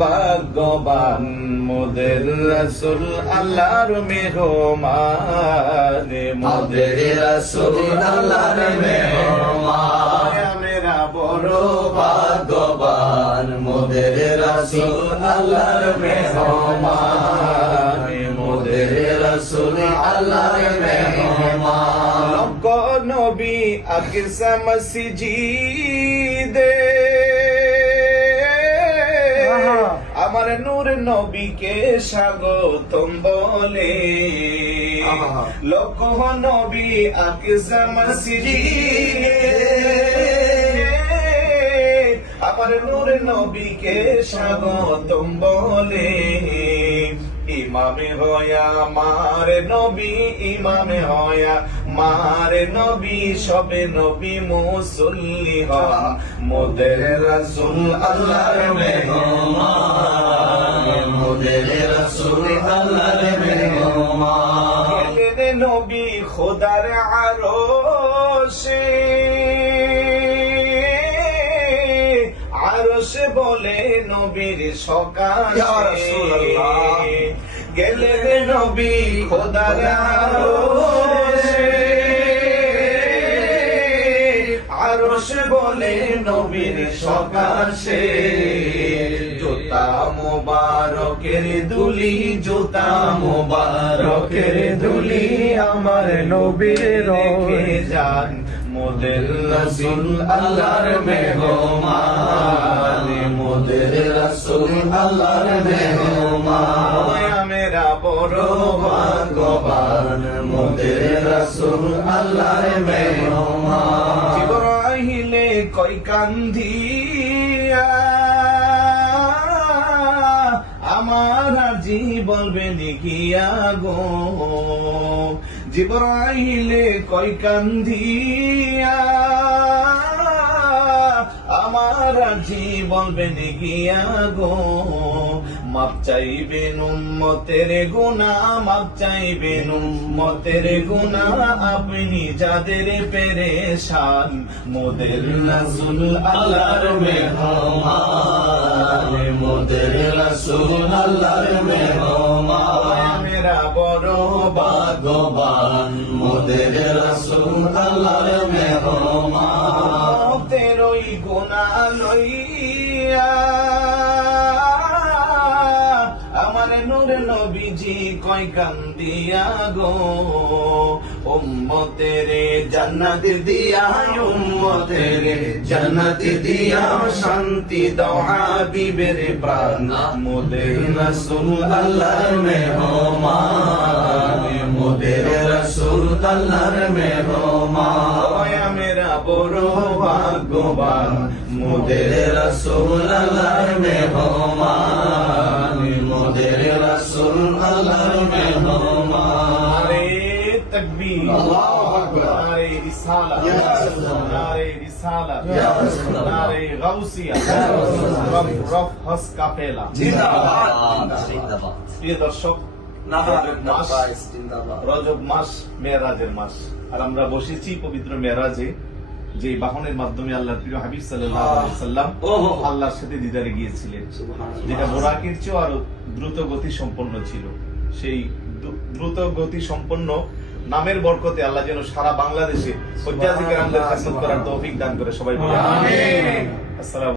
ভাগ্যবান মোদের রাসূল আল্লাহর মেহমান, মোদের রাসূল আল্লাহর মেহমান। মেরা বড় ভাগ্যবান মোদের রাসূল আল্লাহর মেহমান, মোদের রাসূল আল্লাহর মেহমান। লক্ষ নবী আকসা মসজিদে আমার নূর নবীকে স্বাগতম বলে। লক্ষ নবী আকসা মসজিদে আমার নূর নবীকে স্বাগতম বলে। ইমামে হয়া মার নবী, ইমামে হয়া মার নবী, সবে নবী মুসল্লি হন মোদের রাসূল আল্লাহর মেহমান, মোদের রাসূল আল্লাহর মেহমান। গেলেন নবী খোদার আরশে, আরশে বলে নবীর সকাশে। গেলেন নবী খোদার আরশে, আরশে বলে নবীর সকাশে। জুতা মোবারকের দুলি, জুতা মোবারকের দুলি আমার নবীর রেখে যান মোদের রাসূল আল্লাহর মেহমান, মোদের রাসূল আল্লাহর মেহমান। মেরা বড় ভাগ্যবান মোদের রাসূল আল্লাহর মেহমান। জিবরাইলে কই কান্দিয়া আমার আজি বলবেন গিয়া গো। জিবরাইলে কই কান্দিয়া আমার আজি বলবেন গিয়া গো। মাপ চাইবেন উম্মতের গুনাহ, মাপ চাইবেন উম্মতের গুনাহ, আপনি যাদের পেরেশান মোদের রাসূল আল্লাহর মেহমান, মোদের রাসূল আল্লাহর মেহমান। মেরা বড় ভাগ্যবান মোদের রাসূল আল্লাহর মেহমান। তেরোই গুনাহ লইয়া আমার নূর নবীজি কই কান্দিয়া গো। উম্মতের জান্নাত দিয়া, উম্মতের জান্নাত দিয়া, শান্তি দাও হাবিবের প্রাণ মোদের রাসূল আল্লাহর মেহমান, মোদের রাসূল আল্লাহর মেহমান। মেরা বড় ভাগ্যবান মোদের রাসূল আল্লাহর মেহমান, মোদের রাসূল আল্লাহর মেহমান। নারে তাকবীর, আল্লাহু আকবার, নারে রিসালাত, ইয়া রাসূলুল্লাহ, নারে রিসালাত, ইয়া রাসূলুল্লাহ, নারে গাউসিয়া, ইয়া রাসূলুল্লাহ। রফ হস কাফেলা। জিন্দাবাদ, জিন্দাবাদ। প্রিয় দর্শক, রজব মাস মেরাজের মাস, আর আমরা বসেছি পবিত্র মেরাজে, যে বাহনের মাধ্যমে আল্লাহর প্রিয় হাবিব সাল্লাল্লাহু আলাইহি সাল্লাম আল্লাহর সাথে দিদারে গিয়েছিলেন, যেটা বোরাকের চেয়েও আরো দ্রুত গতি সম্পন্ন ছিল। সেই দ্রুত গতি সম্পন্ন নামের বরকতে আল্লাহ যেন সারা বাংলাদেশে হজ্জাজিকেরামদের খেদমত করার তৌফিক দান করে। সবাই বলে আমিন। আসসালামু